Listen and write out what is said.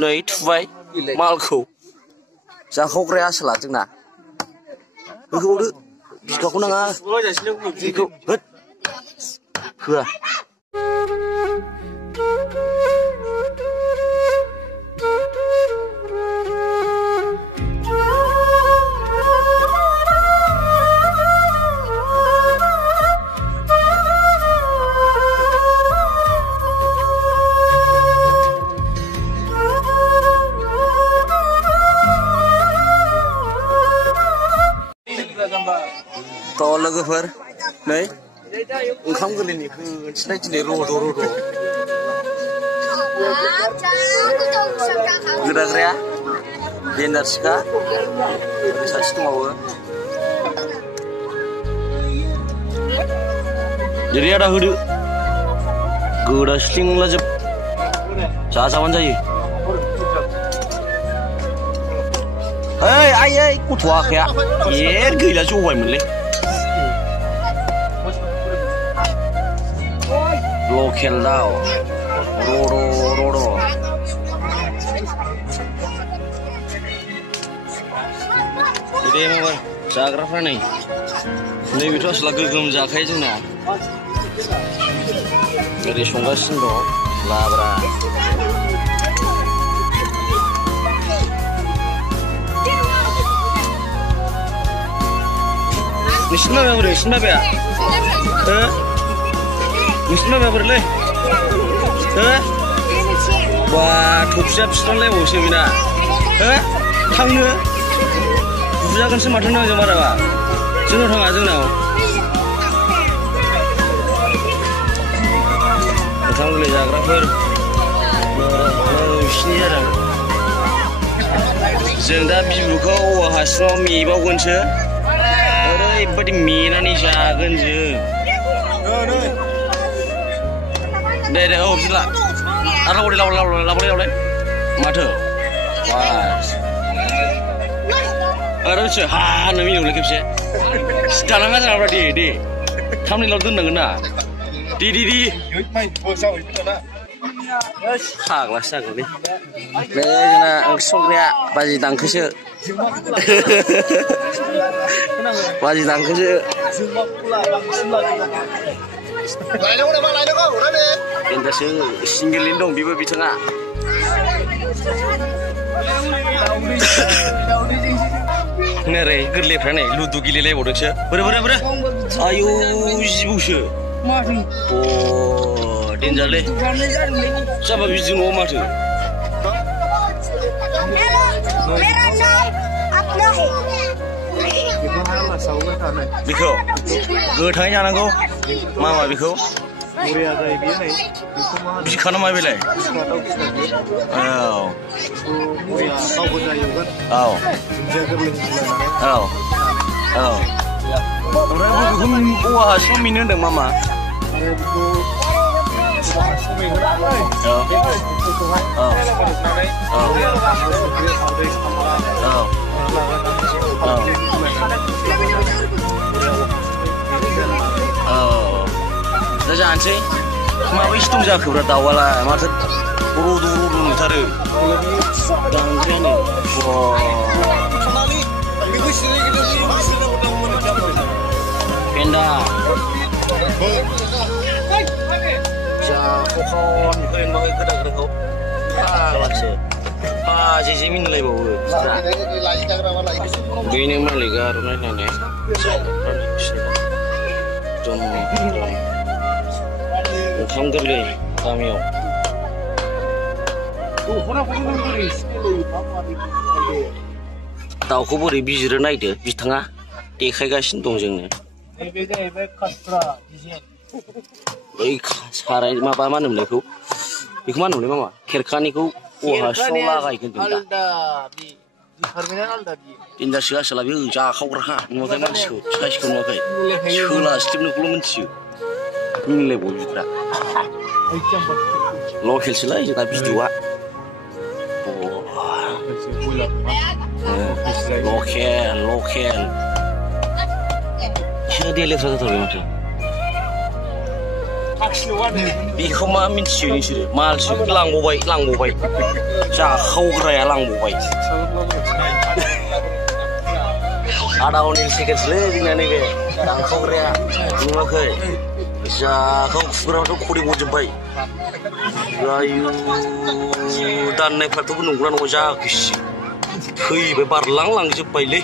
नै थुबाय मालखौ जाखावग्राया आसोला जोंना होबावदो बिखाखौ नाङा बिखौ होद होआ थ' लोगोफोर नै ओंखाम गोरलैनि होनोसैलाय दिनै रद' गोदाग्राया बेन्डारसिखा सासे दंबावो जेरै आदा होदो गोदास्लिंला जोब जाजाबानो जायो ओइ गथ'आ आखाया गैला जबायमोनलै लकेल दाउ रड' दे माबार जाग्राफ्रा नैबेथ' आसला गोगोम जाखायो जोंना ओरै संगासिनो दं लाब्रा नोंसिनि माबाया बोरै नोंसिनि माबाया नोंसिनि माबाया बोरैलै बा थफिया फिस्लांलायबावोसो बेना थांनो बुजागोनसो माथो नांजों बाराबा जोंनाव थाङा जोंनाव ओंखाम गोरलै जाग्राफोर बिसिनि जादों जों दा बिबुखौ औवा हासुङाव मेबावगोनसो ओरैबायदि मेनानै जागोन जों दे औ बिदिला आरो लाबोलाय माथो बास आरो हानो मिनिबावलाय खेबसे दालाङा जानाब्रा दे थामनिलाव दोननांगोन ना दे फाग्लासो जागोनलै बे जोंना ओंख्रि संग्राया बाजि दांखोसो बेन्दासो सिंगेलैनो दं बेबो बिथाङा नोरै गोरलैफ्रा नै लुदु गेलेलायबावदोंसो बोरै आयौ जिबौसो देनजारलै जाबा बिदि न'आव माथो बेखौ गोथाङै जानांगौ मामा बेखौ बिखाना मा बेलाय औवा हासुङाव मिनो होनदों मामा दा जानोसै माबायदि दं जाखोब्रा दाउआलाय माथो रद' नुथारो दांग्रायानो पेन्दा जाख'खौनिफ्रायनो बाहाय गोदाग्राखौ फाग्लासो बाजेजे मिनिलायबावो बेनो मालिका आर'नाइ लानाय ओंखाम गोरलै गामियाव दाउखौ बोरै बिजिरो नायदो बिथाङा देखायगासिनो दं जोंनो बै साराय माबा मा होनोमोनलाय बेखौ मा होनोमोनलाय मामा खेरखानिखौ औवा हासुङाव लागायगोन जों दा देनजारसो आसोला बे जाखावग्राखा नुवाखै मानसिखौ साइसखौ नुवाखै सोलास्लिबनोखौल' मिथियो मिनिलायबावो बिफ्रा लकेलसोलाय जोंना भिडिअआ लकेल एसे लेथ्रा जाथारबाय माथो बेखौ मा मिथियो नोंसोरो मालसो लांबावबाय जाखावग्राया लांबावबाय आधा घन्टानि सेकेन्डसोलै जोंना नैबे दानखावग्राया नुवाखै जाखाव खुग्राफ्राथ' खदै गजोब्बाय आयु दाननायफ्राथ' नंगौना नङा जाखोसै थैबाय बारलांलांजोब्बायलै